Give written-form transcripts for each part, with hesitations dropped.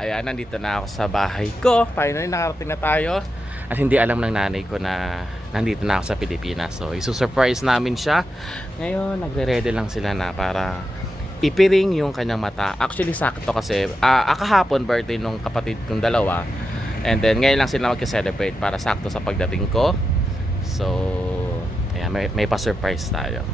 Ayan, nandito na ako sa bahay ko. Finally, nakarating na tayo. At hindi alam ng nanay ko na nandito na ako sa Pilipinas. So, isusurprise namin siya. Ngayon, nagre-ready lang sila na para ipiring yung kanyang mata. Actually, sakto kasi kahapon birthday nung kapatid kong dalawa. And then, ngayon lang sila magka-celebrate para sakto sa pagdating ko. So, ayan, may pa-surprise tayo.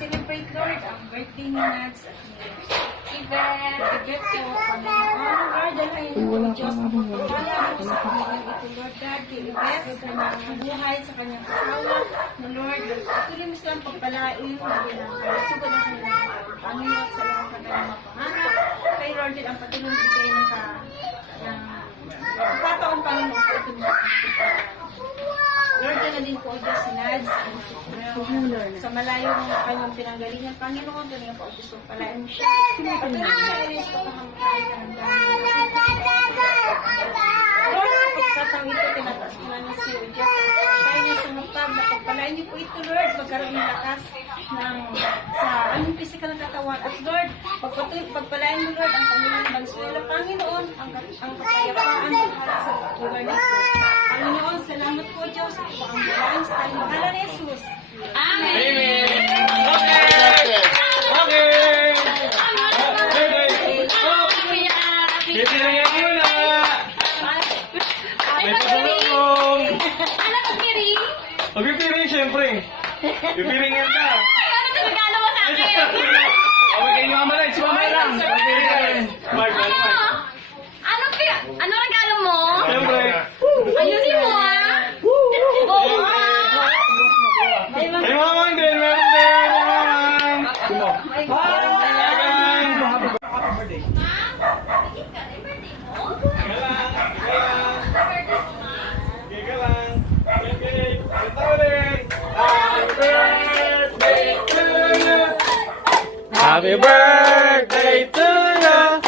Celebrate Lord ang birthday ni Nads at ni Even, bigyan ko Panginoon, Lord, dahil ang Diyos ang magpapala mo sa kanyang ito, Lord God, kay Yvette, sa kanyang buhay, sa kanyang kasawa, na Lord, ituloy mo silang pagpalain, sugod ang kanilang Panginoon sa lahat ng kanilang mga pangarap, kay Lord, ang patuloy bigay ng pagkataon Panginoon sa ito mo. Lord, na din po Diyos si Nads, sa malayong kanyang pinanggalingan, Panginoon, kanyang po gusto palain mo siya. Patuloy siya, Iris, pagkakamakain ka ng dami. Lord, sa pagkatang ito, tinataas mo na si Diyos. Tayo niya sa mapag, na pagpalain niyo po ito, Lord, magkaroon ng lakas sa aming physical na katawan. At Lord, pagpalain mo, Lord, ang Panginoon Valenzuela, Panginoon, ang kapayapaan sa lugar nito. Panginoon, salamat po, Diyos. Ito ang buwan sa tayo. Ngalan ni Jesus. Amen. Okay! Okay! Pipiringin muna! May pasalubong! Ano ka, Piri? Magpipiring, syempre! Pipiringin ka! Ano ka regalo mo sa akin? Okay, kayo mama lang! Si mama lang! Magpipiring ka rin! Mark, Mark, Mark! Ano regalo mo? Syempre! Ayusin mo, ha? Oo, ha? May mamang din! Meron din! May mamang! Happy birthday to you.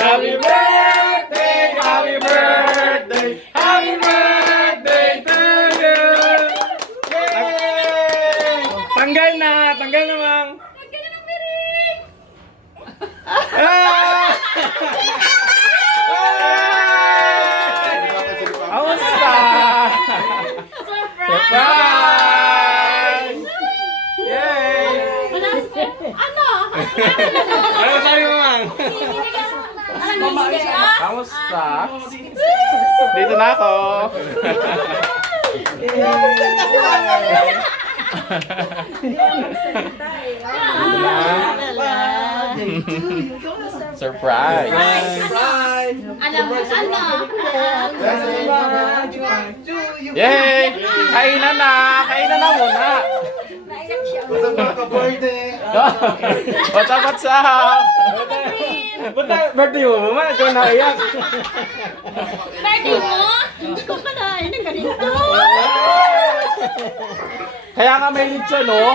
Happy birthday, happy birthday, happy birthday to you. Yay! Tanggal na mang. Ah! Kamusta? Surprise! Yay! Ano? Ano sabi mo, Mang? Ano bibigay ka? Kamusta? Dito na ako. Surprise! Alam mo, ano? Yay! Kainan na! Kainan na muna! What's up, what's up? Birthday mo, mama? Ikaw naiyak. Birthday mo? Hindi ko kalain na ganito. Kaya nga may lechon, no?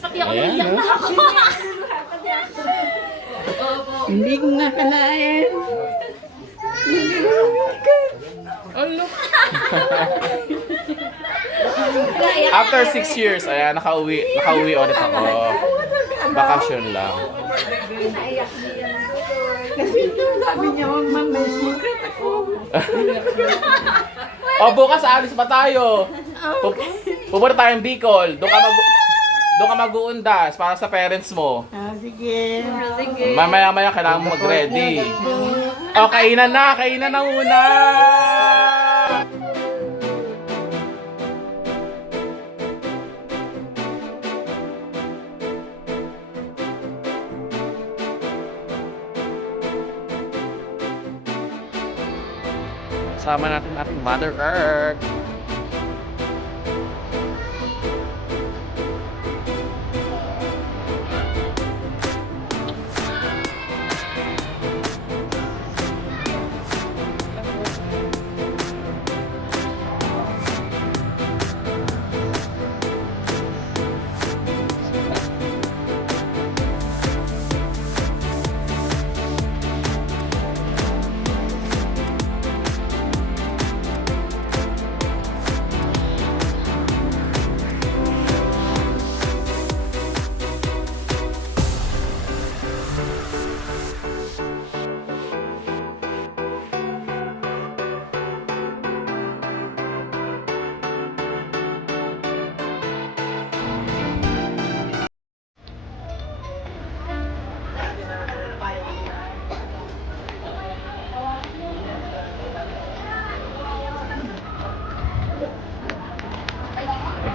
Sabi ako, Ayan, iyak no? na ako. Hindi ko nakalain. Oh, look. After 6 years, ayan, nakauwi ulit ako. Bakasyon lang. Kasi sabi niya, ma'am, may secret ako. Oh, bukas alis pa tayo. Pupunta tayong Bicol. Doon ka mag-uundas para sa parents mo. Sige. Mamaya kailangan mo mag-ready. Oh, kainan na muna. Sama natin ating Mother Earth.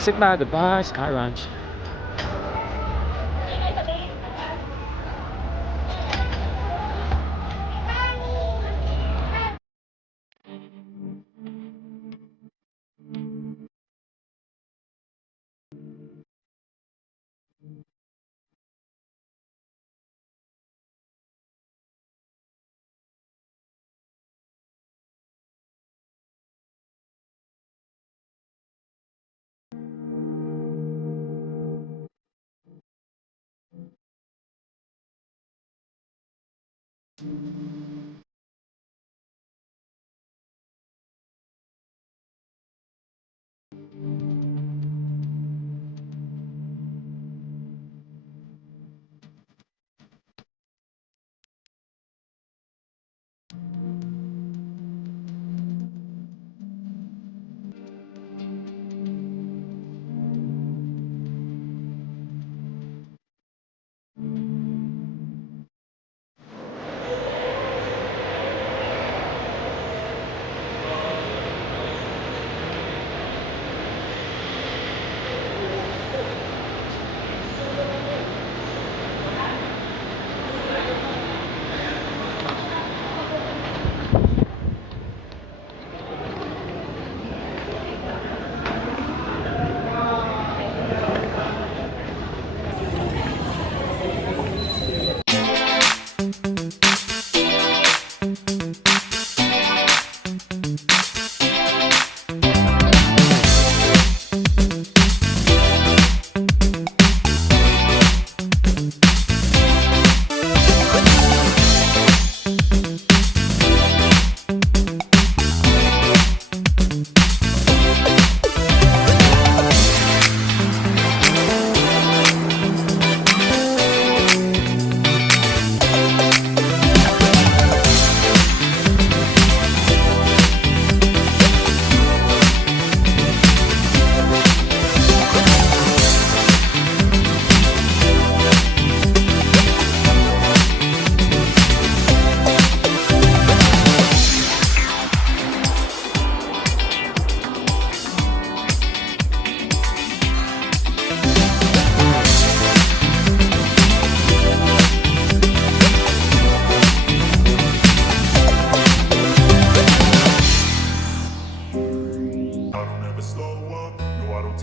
Exit na. Goodbye, Sky Ranch.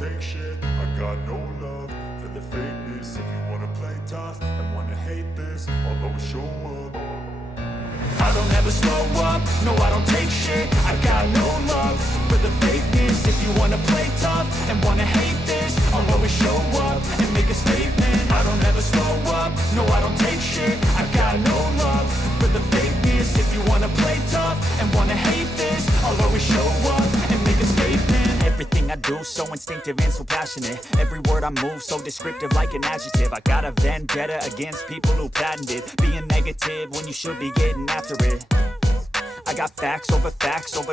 take shit. I got no love for the fakeness. If you wanna play tough and wanna hate this, I'll always show up. I don't ever slow up, no I don't take shit. I got no love for the fakeness. If you wanna play tough and wanna hate this, I'll always show up and make a statement. I don't ever slow up, no I don't take shit. I got no love for the fakeness. If you wanna play tough and wanna hate this, I'll always show up and make a statement. Everything I do so instinctive and so passionate. Every word I move so descriptive like an adjective. I got a vendetta against people who patented being negative when you should be getting after it. I got facts over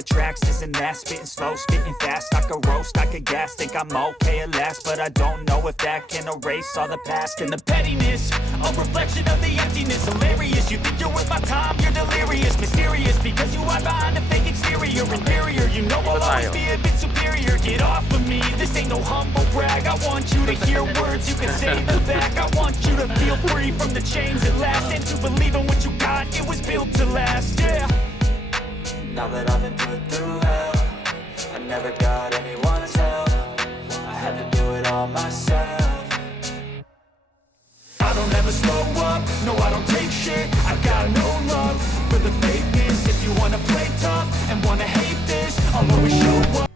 tracks, this and that. Spitting slow, spitting fast. I could roast, I could gas. Think I'm okay at last, but I don't know if that can erase all the past. And the pettiness, a reflection of the emptiness. Hilarious, you think you're worth my time, you're delirious. Mysterious, because you hide behind a fake exterior. Inferior, you know I'll always be a bit superior. Get off of me, this ain't no humble brag. I want you to hear words, you can say them back. I want you to feel free from the chains at last, and to believe in what you got, it was built to last, yeah. Now that I've been put through hell, I never got anyone's help. I had to do it all myself. I don't ever slow up, no I don't take shit. I got no love for the fakeness. If you wanna play tough and wanna hate this, I'll always show up